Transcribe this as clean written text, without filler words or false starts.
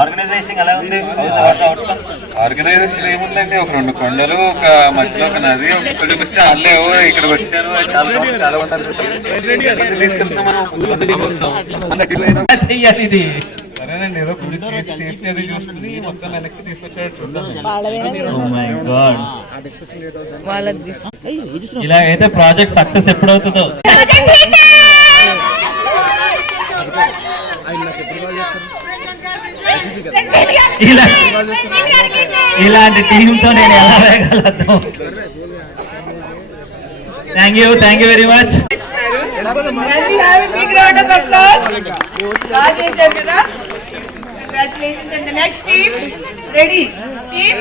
Organisation ఎలా ఉంది? Organisation ఏముందండి, ఒక 2 కొండలు, ఒక మధ్యలో ఒక నది, ఒక చూపిస్తే అల్లే ఇక్కడికి వచ్చాను చాలా చెయ్యాలి ఇది. సరేనండి, ఏదో కొంచెం సేఫ్టీ అది చూసుకుని మొత్తం వెనక్కి తీసుకొచ్చేటట్టు. ఇలా అయితే ప్రాజెక్ట్ సక్సెస్ ఎప్పుడవుతుందో. ఇలాంటి టీంతో నేను ఎలా వేయగలను? Thank you very much. Congratulations. And the next team, ready? Team.